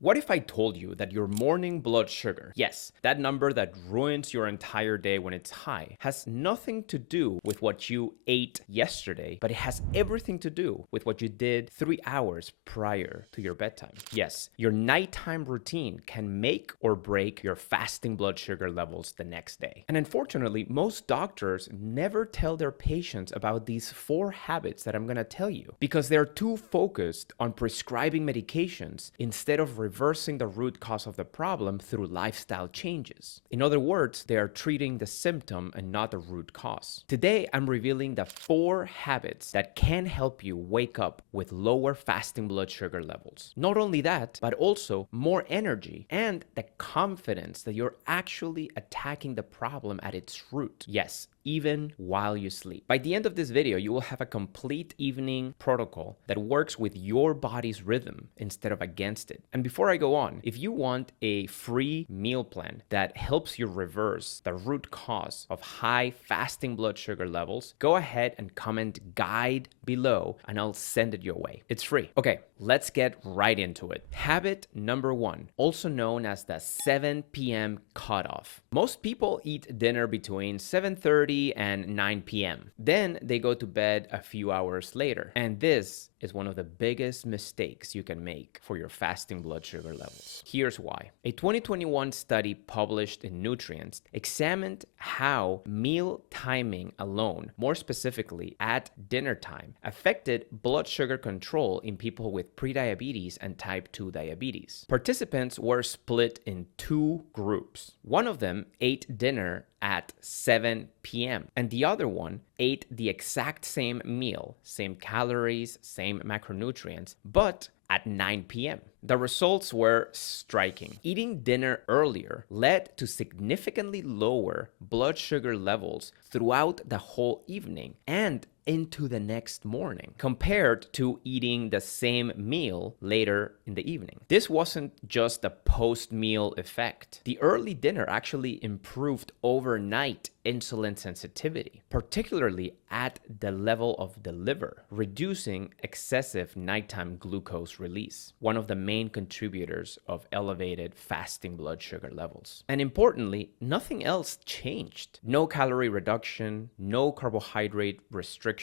What if I told you that your morning blood sugar, yes, that number that ruins your entire day when it's high, has nothing to do with what you ate yesterday, but it has everything to do with what you did 3 hours prior to your bedtime? Yes, your nighttime routine can make or break your fasting blood sugar levels the next day. And unfortunately, most doctors never tell their patients about these 4 habits that I'm going to tell you because they're too focused on prescribing medications instead of reversing the root cause of the problem through lifestyle changes. In other words, they are treating the symptom and not the root cause. Today, I'm revealing the 4 habits that can help you wake up with lower fasting blood sugar levels. Not only that, but also more energy and the confidence that you're actually attacking the problem at its root. Yes, even while you sleep. By the end of this video, you will have a complete evening protocol that works with your body's rhythm instead of against it. And before I go on, if you want a free meal plan that helps you reverse the root cause of high fasting blood sugar levels, go ahead and comment guide below and I'll send it your way. It's free. Okay, let's get right into it. Habit number 1, also known as the 7 p.m. cutoff. Most people eat dinner between 7:30 and 9 p.m. Then they go to bed a few hours later. And this is one of the biggest mistakes you can make for your fasting blood sugar levels. Here's why. A 2021 study published in Nutrients examined how meal timing alone, more specifically at dinner time, affected blood sugar control in people with prediabetes and type 2 diabetes. Participants were split in 2 groups. One of them ate dinner at 7 p.m. and the other one ate the exact same meal, same calories, same macronutrients, but at 9 p.m. The results were striking. Eating dinner earlier led to significantly lower blood sugar levels throughout the whole evening and into the next morning compared to eating the same meal later in the evening. This wasn't just a post-meal effect. The early dinner actually improved overnight insulin sensitivity, particularly at the level of the liver, reducing excessive nighttime glucose release, one of the main contributors of elevated fasting blood sugar levels. And importantly, nothing else changed. No calorie reduction, no carbohydrate restriction,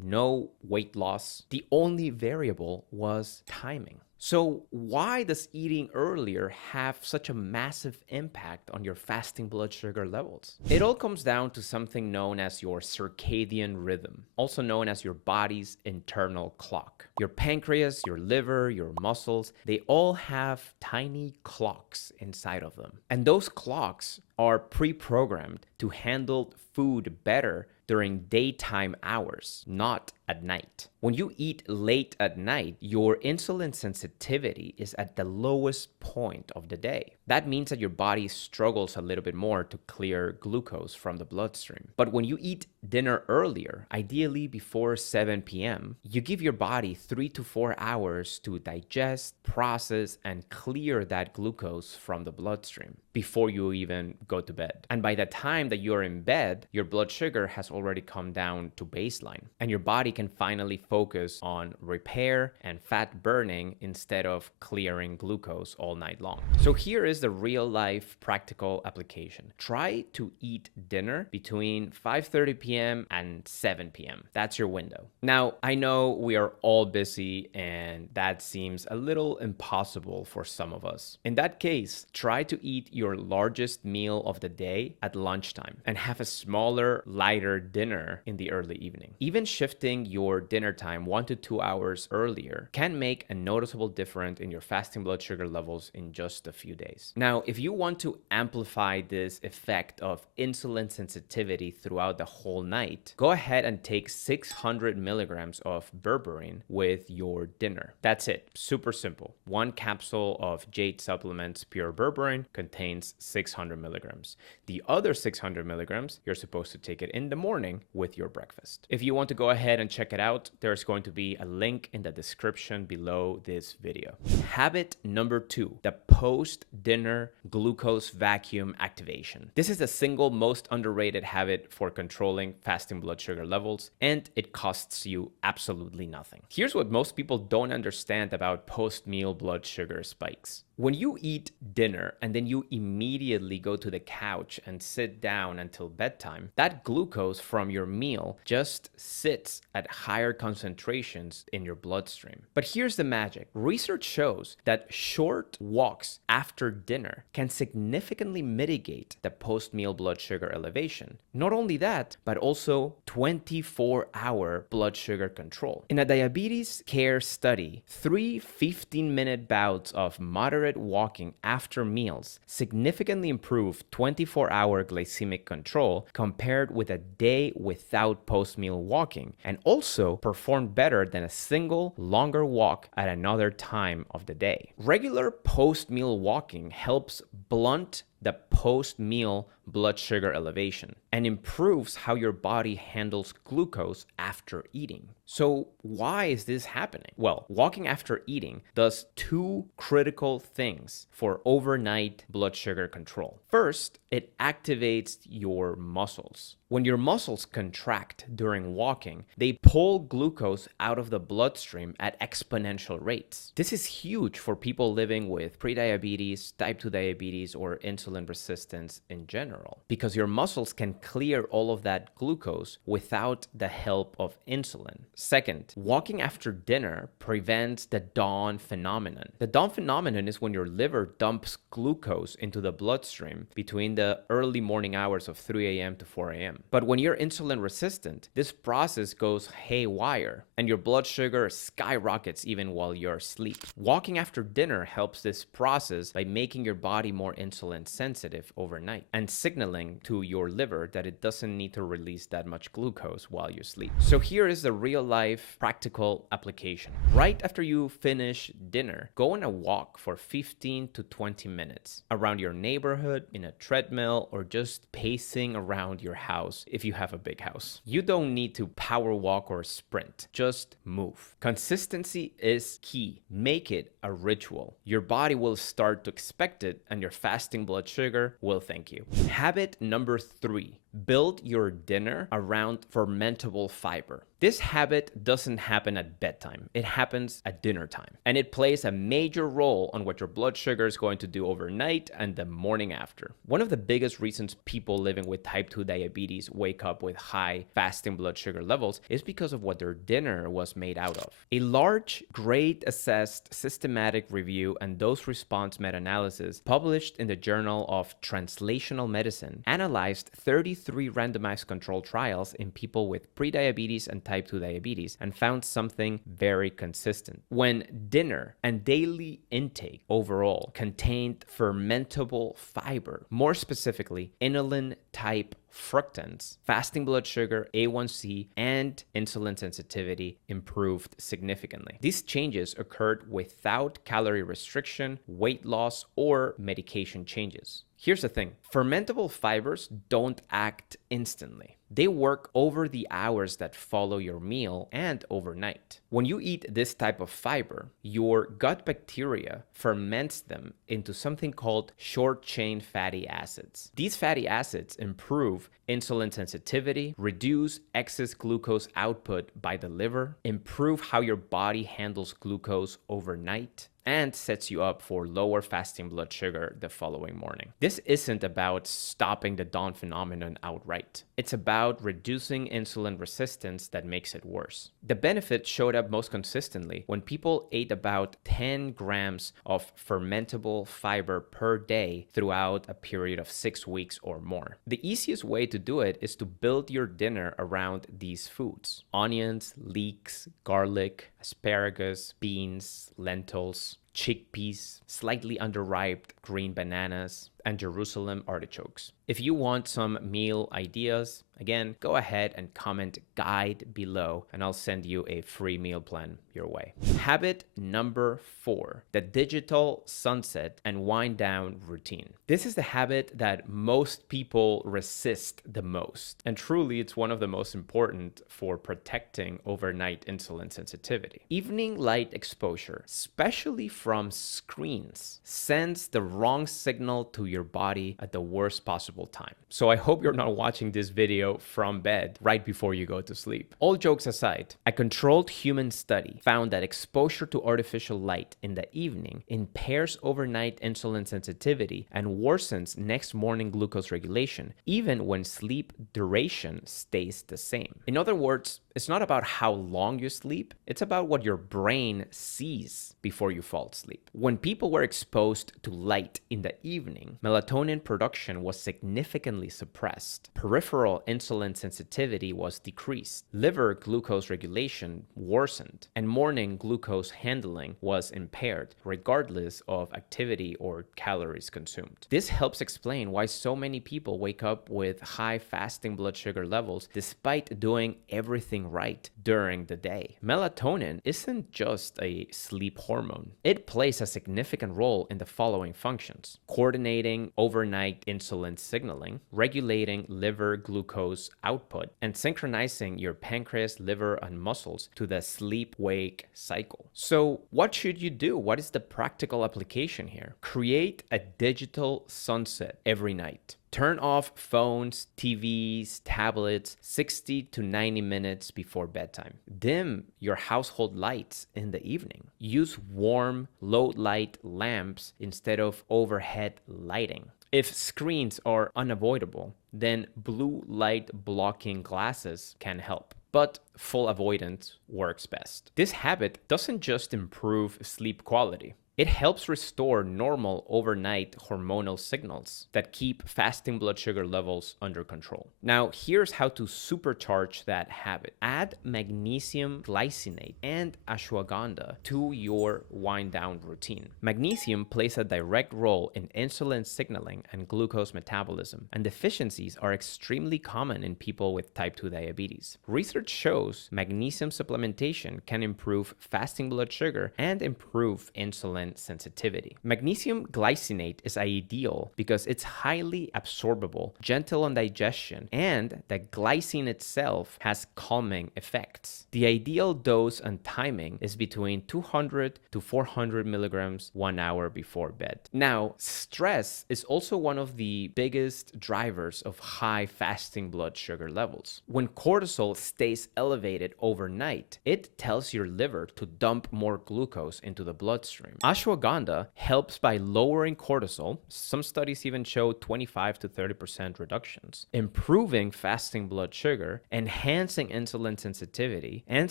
no weight loss. The only variable was timing. So why does eating earlier have such a massive impact on your fasting blood sugar levels? It all comes down to something known as your circadian rhythm, also known as your body's internal clock. Your pancreas, your liver, your muscles, they all have tiny clocks inside of them. And those clocks are pre-programmed to handle food better during daytime hours, not at night. When you eat late at night, your insulin sensitivity is at the lowest point of the day. That means that your body struggles a little bit more to clear glucose from the bloodstream. But when you eat dinner earlier, ideally before 7 p.m., you give your body 3 to 4 hours to digest, process, and clear that glucose from the bloodstream before you even go to bed. And by the time that you're in bed, your blood sugar has already come down to baseline, and your body can finally focus on repair and fat burning instead of clearing glucose all night long. So here is the real life practical application. Try to eat dinner between 5:30 p.m. and 7 p.m. That's your window. Now, I know we are all busy and that seems a little impossible for some of us. In that case, try to eat your largest meal of the day at lunchtime and have a smaller, lighter dinner in the early evening. Even shifting your dinner time 1 to 2 hours earlier can make a noticeable difference in your fasting blood sugar levels in just a few days. Now, if you want to amplify this effect of insulin sensitivity throughout the whole night, go ahead and take 600 milligrams of berberine with your dinner. That's it. Super simple. 1 capsule of Jade Supplements Pure Berberine contains 600 milligrams. The other 600 milligrams, you're supposed to take it in the morning with your breakfast. If you want to go ahead and check it out, there's going to be a link in the description below this video. Habit number 2, the post-dinner glucose vacuum activation. This is the single most underrated habit for controlling fasting blood sugar levels, and it costs you absolutely nothing. Here's what most people don't understand about post-meal blood sugar spikes. When you eat dinner and then you immediately go to the couch and sit down until bedtime, that glucose from your meal just sits at higher concentrations in your bloodstream. But here's the magic. Research shows that short walks after dinner can significantly mitigate the post-meal blood sugar elevation. Not only that, but also 24-hour blood sugar control. In a diabetes care study, 3 15-minute bouts of moderate walking after meals significantly improved 24-hour glycemic control compared with a day without post-meal walking, and also performed better than a single longer walk at another time of the day. Regular post-meal walking helps blunt the post-meal blood sugar elevation and improves how your body handles glucose after eating. So why is this happening? Well, walking after eating does 2 critical things for overnight blood sugar control. First, it activates your muscles. When your muscles contract during walking, they pull glucose out of the bloodstream at exponential rates. This is huge for people living with prediabetes, type 2 diabetes, or insulin resistance in general, because your muscles can clear all of that glucose without the help of insulin. Second, walking after dinner prevents the dawn phenomenon. The dawn phenomenon is when your liver dumps glucose into the bloodstream between the early morning hours of 3 a.m. to 4 a.m. But when you're insulin resistant, this process goes haywire and your blood sugar skyrockets even while you're asleep. Walking after dinner helps this process by making your body more insulin sensitive overnight and signaling to your liver that it doesn't need to release that much glucose while you sleep. So here is the real life practical application. Right after you finish dinner, go on a walk for 15 to 20 minutes around your neighborhood, in a treadmill, or just pacing around your house if you have a big house. You don't need to power walk or sprint, just move. Consistency is key. Make it a ritual. Your body will start to expect it and your fasting blood sugar will thank you. Habit number 3. Build your dinner around fermentable fiber. This habit doesn't happen at bedtime. It happens at dinner time. And it plays a major role on what your blood sugar is going to do overnight and the morning after. One of the biggest reasons people living with type 2 diabetes wake up with high fasting blood sugar levels is because of what their dinner was made out of. A large, grade-assessed systematic review and dose response meta-analysis published in the Journal of Translational Medicine analyzed 33 randomized controlled trials in people with prediabetes and type 2 diabetes and found something very consistent. When dinner and daily intake overall contained fermentable fiber, more specifically inulin type fructans, fasting blood sugar, A1C, and insulin sensitivity improved significantly. These changes occurred without calorie restriction, weight loss, or medication changes. Here's the thing. Fermentable fibers don't act instantly. They work over the hours that follow your meal and overnight. When you eat this type of fiber, your gut bacteria ferments them into something called short-chain fatty acids. These fatty acids improve insulin sensitivity, reduce excess glucose output by the liver, improve how your body handles glucose overnight, and sets you up for lower fasting blood sugar the following morning. This isn't about stopping the dawn phenomenon outright. It's about reducing insulin resistance that makes it worse. The benefit showed up most consistently when people ate about 10 grams of fermentable fiber per day throughout a period of 6 weeks or more. The easiest way to do it is to build your dinner around these foods: onions, leeks, garlic, asparagus, beans, lentils, chickpeas, slightly underripe green bananas, and Jerusalem artichokes. If you want some meal ideas, again, go ahead and comment guide below and I'll send you a free meal plan your way. Habit number 4, the digital sunset and wind down routine. This is the habit that most people resist the most. And truly, it's one of the most important for protecting overnight insulin sensitivity. Evening light exposure, especially from screens, sends the wrong signal to your body at the worst possible time. So I hope you're not watching this video from bed right before you go to sleep. All jokes aside, a controlled human study found that exposure to artificial light in the evening impairs overnight insulin sensitivity and worsens next morning glucose regulation, even when sleep duration stays the same. In other words, it's not about how long you sleep, it's about what your brain sees before you fall asleep. When people were exposed to light in the evening, melatonin production was significantly suppressed, peripheral insulin sensitivity was decreased, liver glucose regulation worsened, and morning glucose handling was impaired, regardless of activity or calories consumed. This helps explain why so many people wake up with high fasting blood sugar levels despite doing everything right during the day. Melatonin isn't just a sleep hormone. It plays a significant role in the following functions: coordinating overnight insulin signaling, regulating liver glucose output, and synchronizing your pancreas, liver, and muscles to the sleep-wake cycle. So what should you do? What is the practical application here? Create a digital sunset every night. Turn off phones, TVs, tablets 60 to 90 minutes before bedtime. Dim your household lights in the evening. Use warm, low-light lamps instead of overhead lighting. If screens are unavoidable, then blue light blocking glasses can help, but full avoidance works best. This habit doesn't just improve sleep quality. It helps restore normal overnight hormonal signals that keep fasting blood sugar levels under control. Now, here's how to supercharge that habit. Add magnesium glycinate and ashwagandha to your wind down routine. Magnesium plays a direct role in insulin signaling and glucose metabolism, and deficiencies are extremely common in people with type 2 diabetes. Research shows magnesium supplementation can improve fasting blood sugar and improve insulin sensitivity. Magnesium glycinate is ideal because it's highly absorbable, gentle on digestion, and the glycine itself has calming effects. The ideal dose and timing is between 200 to 400 milligrams 1 hour before bed. Now, stress is also one of the biggest drivers of high fasting blood sugar levels. When cortisol stays elevated overnight, it tells your liver to dump more glucose into the bloodstream. Ashwagandha helps by lowering cortisol. Some studies even show 25 to 30% reductions, improving fasting blood sugar, enhancing insulin sensitivity, and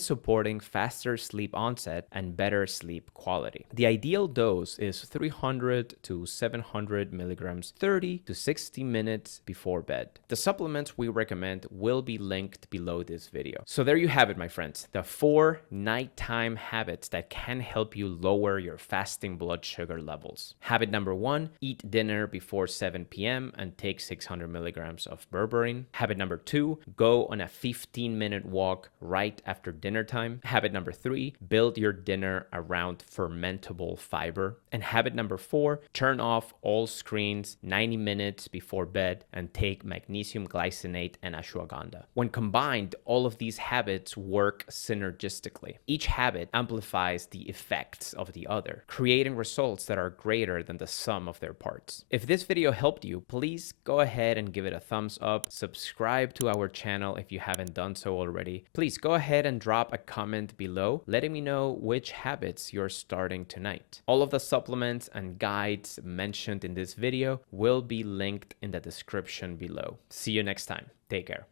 supporting faster sleep onset and better sleep quality. The ideal dose is 300 to 700 milligrams 30 to 60 minutes before bed. The supplements we recommend will be linked below this video. So there you have it, my friends, the 4 nighttime habits that can help you lower your fasting blood sugar levels. Habit number 1, eat dinner before 7 p.m. and take 600 milligrams of berberine. Habit number 2, go on a 15-minute walk right after dinner time. Habit number 3, build your dinner around fermentable fiber. And habit number 4, turn off all screens 90 minutes before bed and take magnesium glycinate and ashwagandha. When combined, all of these habits work synergistically. Each habit amplifies the effects of the other, creating results that are greater than the sum of their parts. If this video helped you, please go ahead and give it a thumbs up. Subscribe to our channel if you haven't done so already. Please go ahead and drop a comment below, letting me know which habits you're starting tonight. All of the supplements and guides mentioned in this video will be linked in the description below. See you next time. Take care.